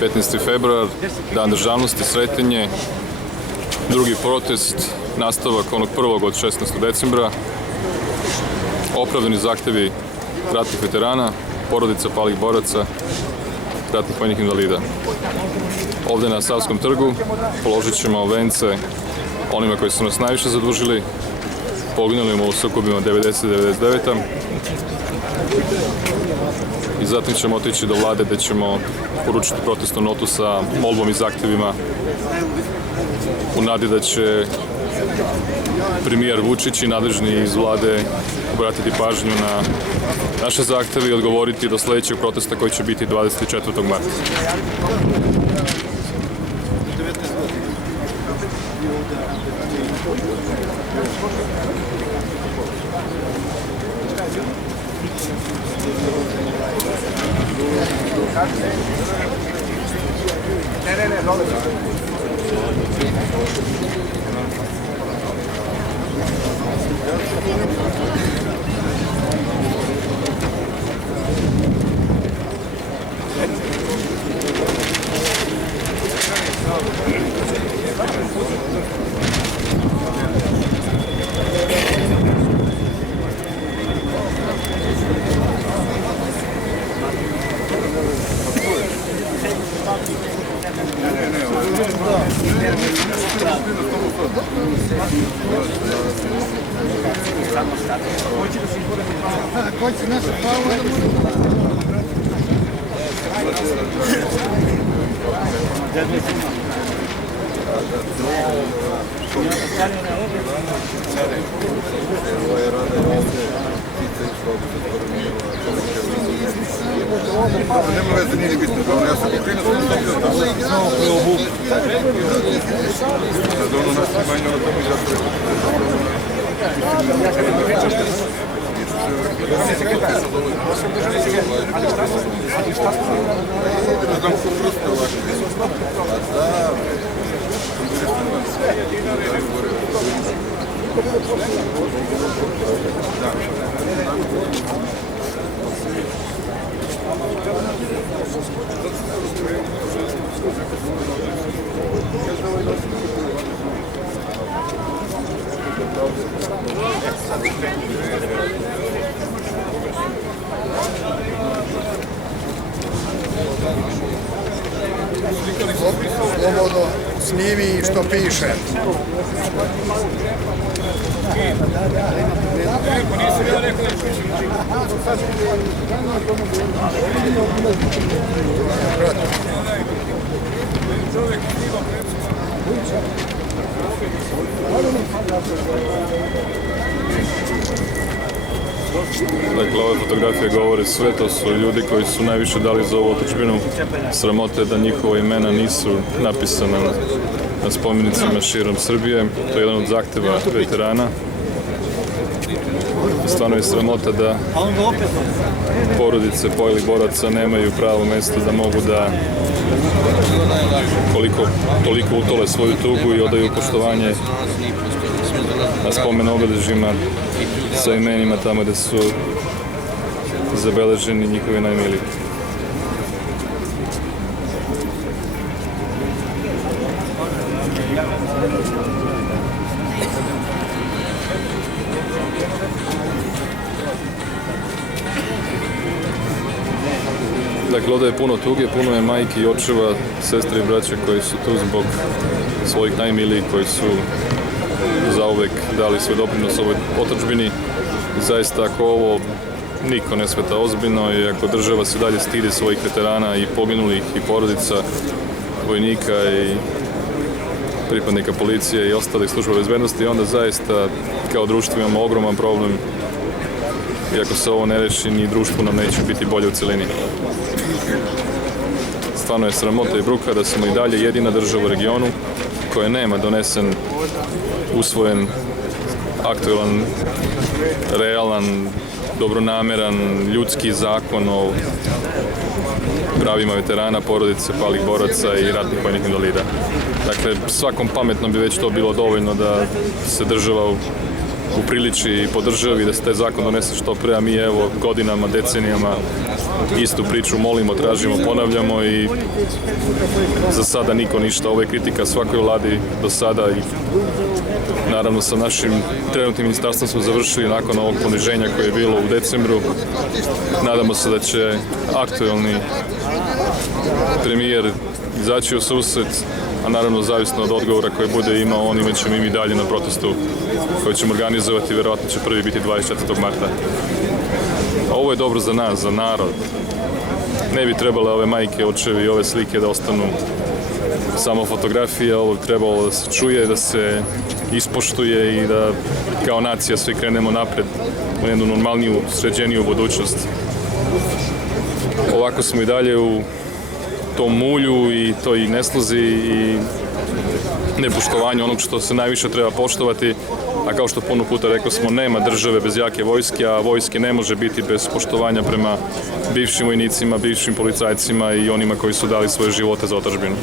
15. februar, Dan državnosti, Sretenje, drugi protest, nastavak onog prvog od 16. decembra, opravdani zahtevi ratnih veterana, porodica palih boraca, ratnih vojnih invalida. Ovde na Savskom trgu položit ćemo vence onima koji su nas najviše zadužili, poginulima u sukobima 90-99. I zatim ćemo otići do vlade gde ćemo poručiti protestnu notu sa molbom i zahtevima u nadi da će premijer Vučić i nadležni iz vlade obratiti pažnju na naše zahteve i odgovoriti do sledećeg protesta koji će biti 24. marta. Slobodno snimi što piše. Dakle, ove fotografije govore sve, to su ljudi koji su najviše dali za ovu otadžbinu. Sramote da njihova imena nisu napisana na spomenicima širom Srbije. To je jedan od zahteva veterana. Stvarno je sramota da porodice pojelih boraca nemaju pravo mesto da mogu da toliko utole svoju tugu i odaju poštovanje na spomen obeležjima sa imenima tamo gde su zabeleženi njihovi najmiliji. Dakle, ovdje je puno tuge, puno je majki i očeva, sestre i braće koji su tu zbog svojih najmilijih, koji su zauvek dali svoj doprinos ovoj otadžbini. I zaista, ako ovo niko ne shvata ozbiljno i ako država se dalje stidi svojih veterana i poginulih i porodica, vojnika i pripadnika policije i ostalih služba bezbednosti, onda zaista kao društvo imamo ogroman problem i ako se ovo ne reši, ni društvu nam neće biti bolje u celini. Stvarno je sramota i bruka da smo i dalje jedina država u regionu koja nema donesen, usvojen, aktualan, realan, dobronameran, ljudski zakon o pravima veterana, porodice, palih boraca i ratnih vojnih invalida. Dakle, svakom pametnom bi već to bilo dovoljno da se država upriliči i podržavi da se taj zakon donese što pre, a mi evo godinama, decenijama istu priču molimo, tražimo, ponavljamo i za sada niko ništa. Ovo je kritika svakoj vladi do sada i naravno sa našim trenutnim ministarstvom smo završili nakon ovog poniženja koje je bilo u decembru. Nadamo se da će aktuelni premijer izaći u susret, a naravno zavisno od odgovora koje bude imao on, imat ćemo i mi dalje na protestu koji ćemo organizovati, vjerojatno će prvi biti 24. marta. A ovo je dobro za nas, za narod. Ne bi trebale ove majke, očevi i ove slike da ostanu samo fotografije, ovo bi trebalo da se čuje, da se ispoštuje i da kao nacija svi krenemo napred u jednu normalniju, sređeniju budućnost. Ovako smo i dalje u tom mulju i toj neslozi i nepoštovanju onog što se najviše treba poštovati, a kao što puno puta rekao smo, nema države bez jake vojske, a vojske ne može biti bez poštovanja prema bivšim vojnicima, bivšim policajcima i onima koji su dali svoje živote za otadžbinu.